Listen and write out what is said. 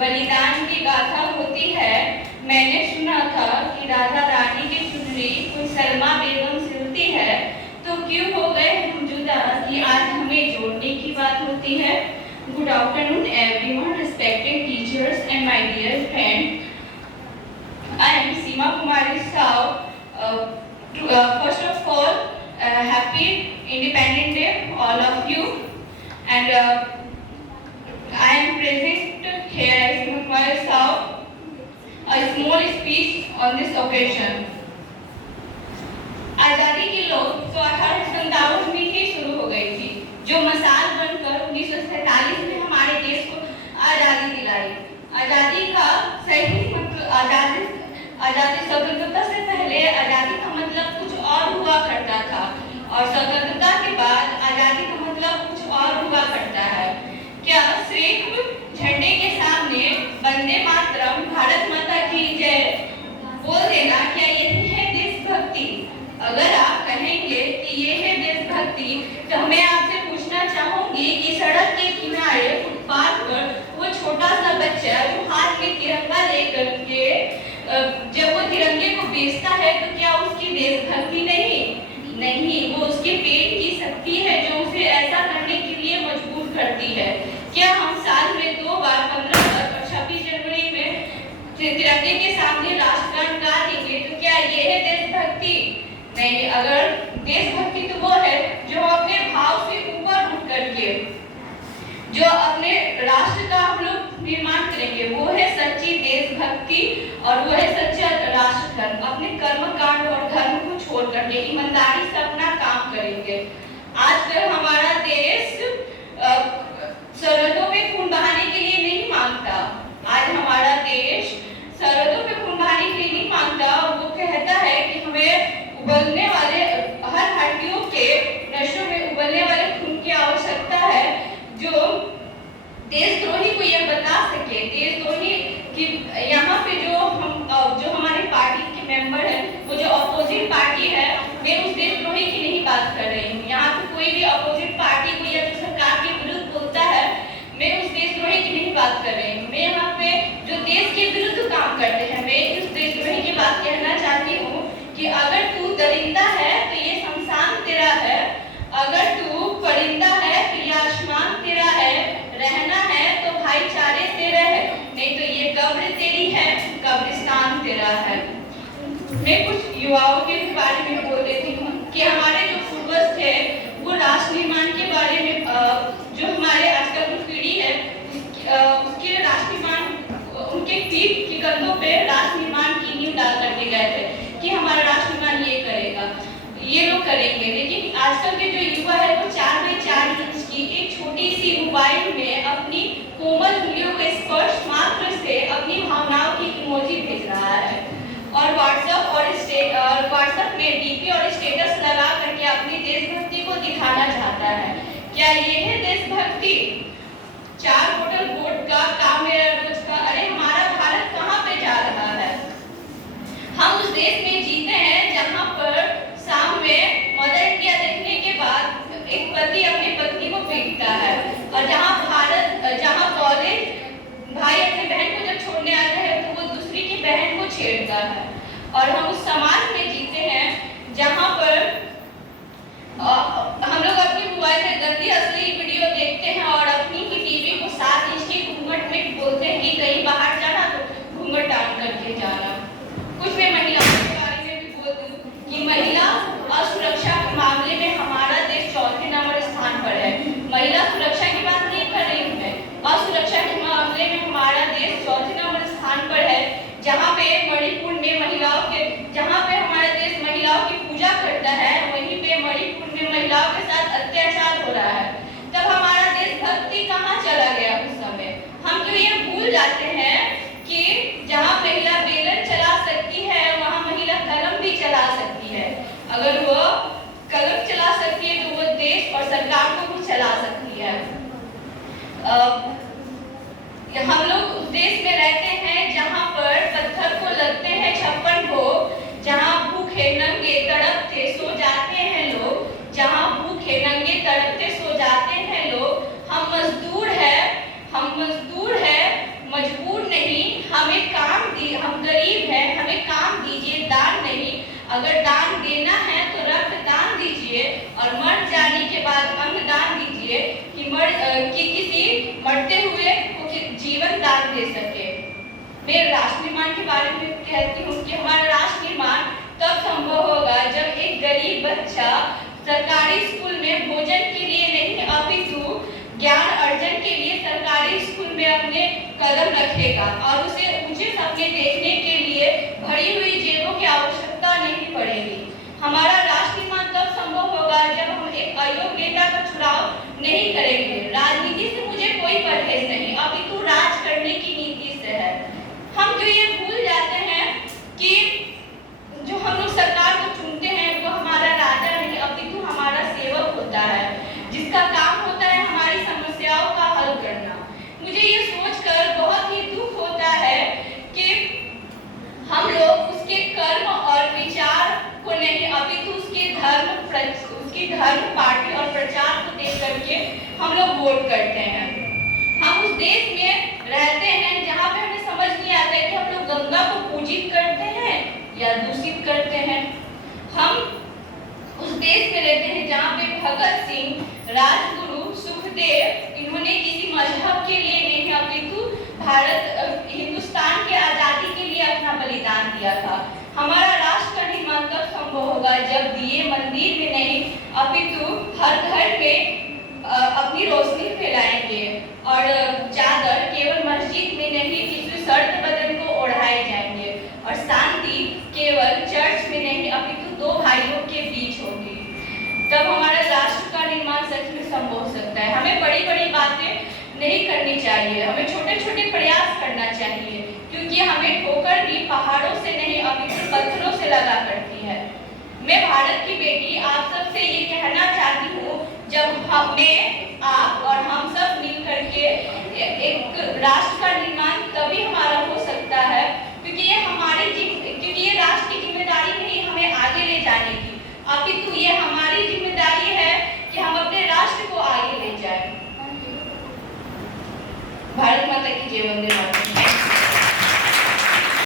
बलिदान की गाथा होती है। मैंने सुना था कि राधा रानी की चुनरी कोई सलमा बेगम सिलती है, तो क्यों हो गए हम जुदा कि आज हमें जोड़ने की बात होती है। Good afternoon everyone, respected teachers and my dear friend. I am Seema Kumari Sao. First of all, happy Independence Day, all of you. And I am present here as Seema Kumari Sao. A small speech on this occasion. आजादी की लौ तो 1857 में ही शुरू हो गई थी, जो मसाल बनकर 1947 में हमारे देश को आजादी दिलाई। आजादी का सही मतलब आजादी स्वतंत्रता से पहले आजादी का मतलब कुछ और हुआ करता था, और स्वतंत्रता के बाद आजादी का मतलब कुछ और हुआ करता है। क्या सिर्फ झंडे के सामने वंदे मातरम, भारत माता की जय बोल देना, क्या यही है देशभक्ति? अगर आप कहेंगे कि ये है देशभक्ति, तो मैं आपसे पूछना चाहूंगी कि सड़क के किनारे फुटपाथ पर वो छोटा सा बच्चा वो हाथ में तिरंगा लेकर के जब वो तिरंगे को बेचता है, तो क्या उसकी देशभक्ति नहीं, वो उसके पेट की शक्ति है जो उसे ऐसा करने के लिए मजबूर करती है। क्या हम साल में 2 बार 15 अगस्त और 26 जनवरी में तिरंगे के सामने राष्ट्रगान गा देंगे, तो क्या ये है देशभक्ति? नहीं। अगर देशभक्ति तो वो है जो अपने भाव से ऊपर उठ करके जो अपने राष्ट्र का हम लोग निर्माण करेंगे, वो है सच्ची देशभक्ति और वो है सच्चा राष्ट्र धर्म। अपने कर्म कांड और धर्म को छोड़ करके ईमानदारी से अपना काम करेंगे। आजकल हमारा देश सरहदों पे खून बहाने के लिए नहीं मांगता। आज हमारा देश सरहदों पे खून बहाने के लिए नहीं मांगता। वो कहता है कि हमें उबलने वाले हर हड्डियों के नसों में उबलने वाले खून की आवश्यकता है, जो देशद्रोही को यह बता सके। देशद्रोही की यहाँ पे जो हमारे पार्टी के मेंबर है, वो जो अपोजिट पार्टी है, मैं उस देशद्रोही की नहीं बात कर रही हूँ। यहाँ पे कोई भी अपोजिट पार्टी को या जो सरकार के विरुद्ध बोलता है, मैं उस देशद्रोही की नहीं बात कर रही हूँ। मैं यहाँ पे जो देश के विरुद्ध काम करते हैं, मैं उस देशद्रोही की बात कहना चाहती हूँ कि अगर तू दरिंदा है तो ये शमशान तेरा है, अगर तू परिंदा है तो ये आसमान तेरा है, रहना है तो भाईचारे से रह, नहीं तो ये कब्र तेरी है, कब्रिस्तान तेरा है। मैं कुछ युवाओं के बारे में बोल देती हूँ कि हमारे जो पूर्वज थे वो राष्ट्र निर्माण के बारे में, जो हमारे आजकल की पीढ़ी है उसके राष्ट्र निर्माण, उनके पीठ के कंधों पे राष्ट्र निर्माण की नींव डाल करके गए थे कि हमारा राष्ट्र निर्माण ये करेगा, ये लोग करेंगे। लेकिन आजकल के जो युवा है वो 4 बाई 4 इंच की एक छोटी सी मोबाइल में अपनी कोमल उंगलियों के स्पर्श मात्र से अपनी भावनाओं की इमोजी भेज रहा है, और व्हाट्सएप में डीपी और स्टेटस लगा करके अपनी देशभक्ति को दिखाना चाहता है। क्या ये है देशभक्ति? 4 बोतल वोडका का मेरा रोज का, अरे हमारा भारत कहाँ पे जा रहा है? हम उस देश में जीते हैं जहाँ पर शाम में मदर इंडिया देखने के बाद एक पति अपनी पत्नी को पीटता है, और जहाँ कॉलेज भाई अपनी बहन को जब छोड़ने आता है तो वो दूसरी की बहन को छेड़ता है। और हम उस समाज में जीते हैं जहाँ पर हम लोग अपनी मोबाइल में गंदी असली वीडियो देखते हैं और अपनी ही टीवी को 7 इंच की घूंघट में बोलते हैं कि कहीं बाहर जाना तो घूंघट डाल करके जाना। कुछ मैं महिलाओं के बारे में भी बोल दूं कि महिला असुरक्षा के मामले में हमारा देश 4 नंबर स्थान पर है। महिला सुरक्षा की बात नहीं कर रही हूँ मैं, असुरक्षा के मामले में हमारा देश 4 नंबर स्थान पर है। जहाँ पे मणिपुर में महिलाओं के, जहाँ पे हमारा देश महिलाओं की पूजा करता है, वहीं पे मणिपुर में महिलाओं के साथ अत्याचार हो रहा है। तब हमारा देशभक्ति कहाँ चला गया? उस समय हम क्यों ये भूल जाते हैं कि जहाँ महिला बेलन चला सकती है वहाँ महिला कलम भी चला सकती है। अगर वो कलम चला सकती है तो वो देश और सरकार को भी चला सकती है। हम लोग उस देश में रहते हैं जहाँ पर पत्थर को लगते हैं 56 भोग, जहाँ भूखे नंगे तड़पते सो जाते हैं लोग, जहाँ भूखे नंगे तड़पते सो जाते हैं लोग। हम मजदूर है, मजबूर कि किसी मरते हुए को जीवन दान दे सके। मैं राष्ट्र निर्माण के बारे में कहती हूँ कि हमारा राष्ट्र निर्माण तब संभव होगा जब एक गरीब बच्चा सरकारी स्कूल में भोजन के लिए नहीं अपितु ज्ञान अर्जन के लिए सरकारी स्कूल में अपने कदम रखेगा और उसे ऊंचे सपने देखने के लिए भरी हुई जेबों की आवश्यकता नहीं पड़ेगी। हमारा राष्ट्र निर्माण तब संभव होगा जब हम एक अयोग्य नेता का चुनाव नहीं करेंगे। राजनीति से मुझे कोई परहेज नहीं, अपितु राज करने की नीति से है। हम जो ये भूल जाते हैं कि जो हम लोग सरकार को चुनते हैं वो हमारा राजा नहीं अपितु हमारा सेवक होता है, जिसका काम होता है हमारी समस्याओं का हल करना। मुझे ये सोचकर बहुत ही दुख होता है कि हम लोग उसके कर्म और विचार को नहीं अपितु उसकी धर्म पार्टी और प्रचार को देख करके हम लोग वोट करते हैं। हम उस देश में रहते हैं जहाँ पे हमें समझ नहीं आता है कि हम लोग गंगा को पूजित करते हैं या दूषित करते हैं। हम उस देश में रहते हैं जहाँ पे भगत सिंह, राजगुरु, सुखदेव इन्होंने किसी मजहब के लिए नहीं अपितु हिंदुस्तान के आजादी के लिए अपना बलिदान दिया था। हमारा राष्ट्र का निर्माण तब संभव होगा जब दिए मंदिर में नहीं अपितु हर घर में अपनी रोशनी फैलाएंगे और चादर केवल मस्जिद में नहीं किसी सर्द बदन को ओढ़ाए जाएंगे और शांति केवल चर्च में नहीं अपितु दो भाइयों के बीच होगी। तब हमारा राष्ट्र का निर्माण सच में संभव हो सकता है। हमें बड़ी बड़ी बातें नहीं करनी चाहिए, हमें छोटे छोटे प्रयास करना चाहिए, क्योंकि हमें ठोकर भी पहाड़ों से नहीं अपितु पत्थरों से लगा करती है। मैं भारत की बेटी आप सबसे ये कहना चाहती हूँ, जब हमें आप और हम सब मिल करके एक राष्ट्र का निर्माण तभी हमारा हो सकता है, क्योंकि ये राष्ट्र की जिम्मेदारी नहीं हमें आगे ले जाने की, अपितु ये हमारी जिम्मेदारी है कि हम अपने राष्ट्र को आगे ले जाएं। भारत माता की जय, वंदे मातरम।